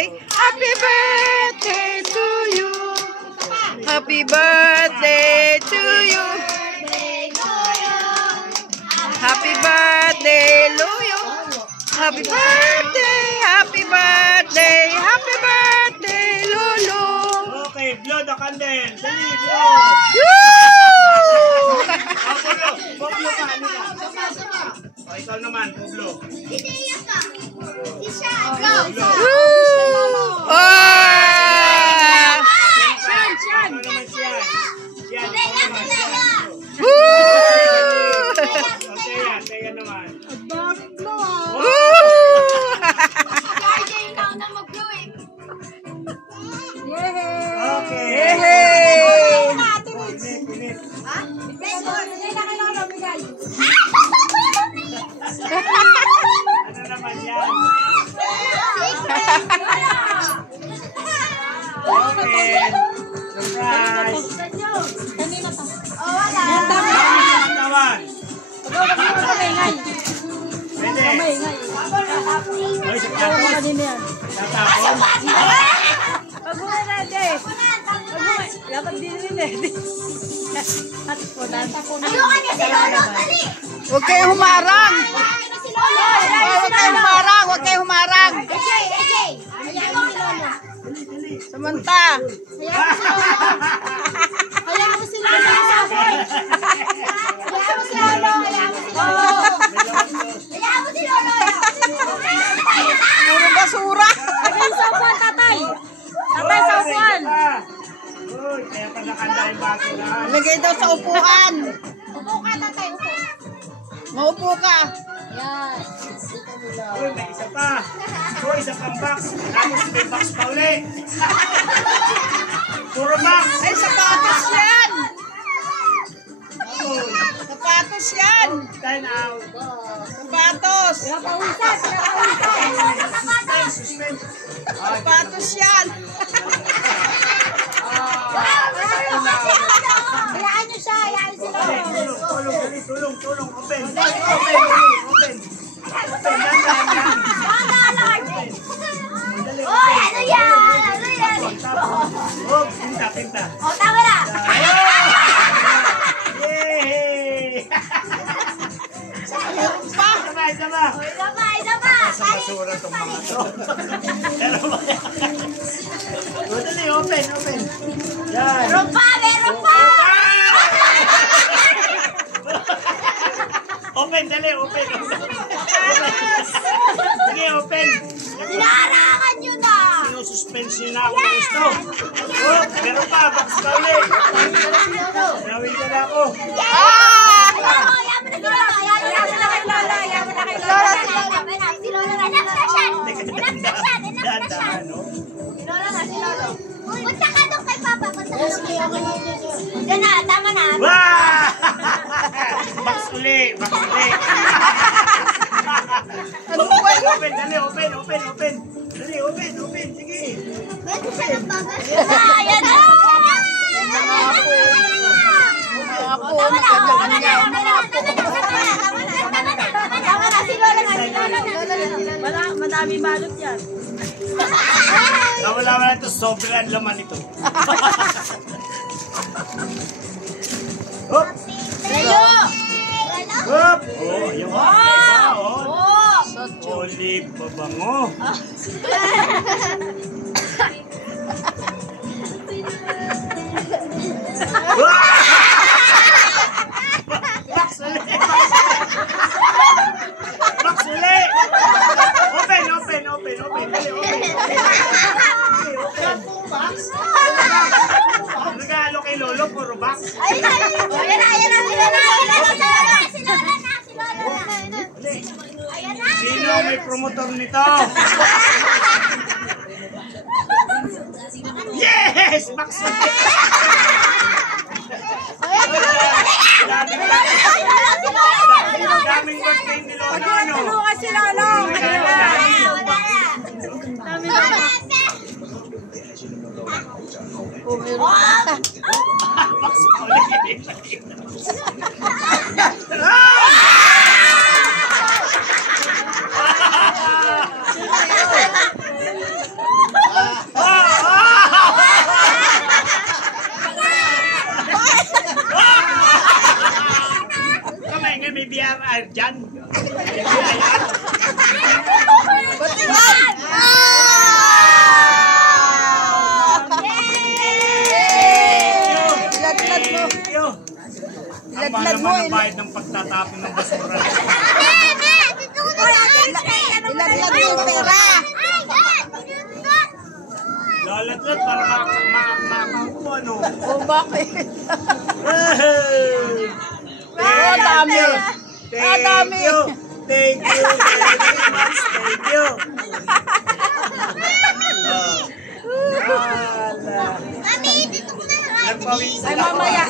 birthday. Happy birthday to you. Happy birthday to you. Happy birthday, Luyo. Happy birthday, happy birthday, happy birthday, Lulu. Okay, blow the candle. Dali, blow. Woo! Pablo ka, ano ka? O, ikaw naman, Pablo. Woo! Ah! Ikaw naman siya. Siya, ikaw naman siya. Woo! Kaya naman. Woo! Okay. Yay! Pinit. Ano naman yan? Okay. Surprise. Tawan. Pwede. Oy, sa tapos. Tatapon. Huwag kayong humarang. Huwag kayong humarang. Huwag kayong humarang. Samantha. Puro basura. Uy, kaya pa nakanda yung basura. Lagay daw sa upuan. Maupo ka. Uy, may isa pa. Uy, isa pang box. Tapos may box pa ulit. Puro box. Ay, sapatos yan. Uy, Sapatos yan. time out. Sapatos. Suspense. Sapatos yan. Tulong. Open. Oh, pinta. Yay! Sama. Sa basura itong mga to. Dali, open. Yan. Meron pa! Open, dali, open. Sige, open. Hinaharangan nyo na! Sinususpense nyo na ako ng gusto. Oh, meron pa, box pa ulit. Nawin ko na ako. Punta ka doon kay Papa. Diyan na, tama na. Wah! Box ulit. Open, dali, open. Dali, open. Sige. Pwede siya ng Papa. Ayan na! Tama na, si Lola na. Madami balot yan. Wala ito, sobrang laman ito. Hop! Layo! Hop! Oh, yung iba, olive pabango. Box ulit! Open! Regalo kay Lolo, puro box. Ayan na. Sino may promotor nito? Yes! Box ulit! Daming birthday ni Lolo, ano? Tulungan si Lolo. Bakit? Thank dami. you. Ah, dami. Thank you. Thank you very much. Thank you. Mami, dito ko na lang. Nagpawisan Ay, ako. mamaya.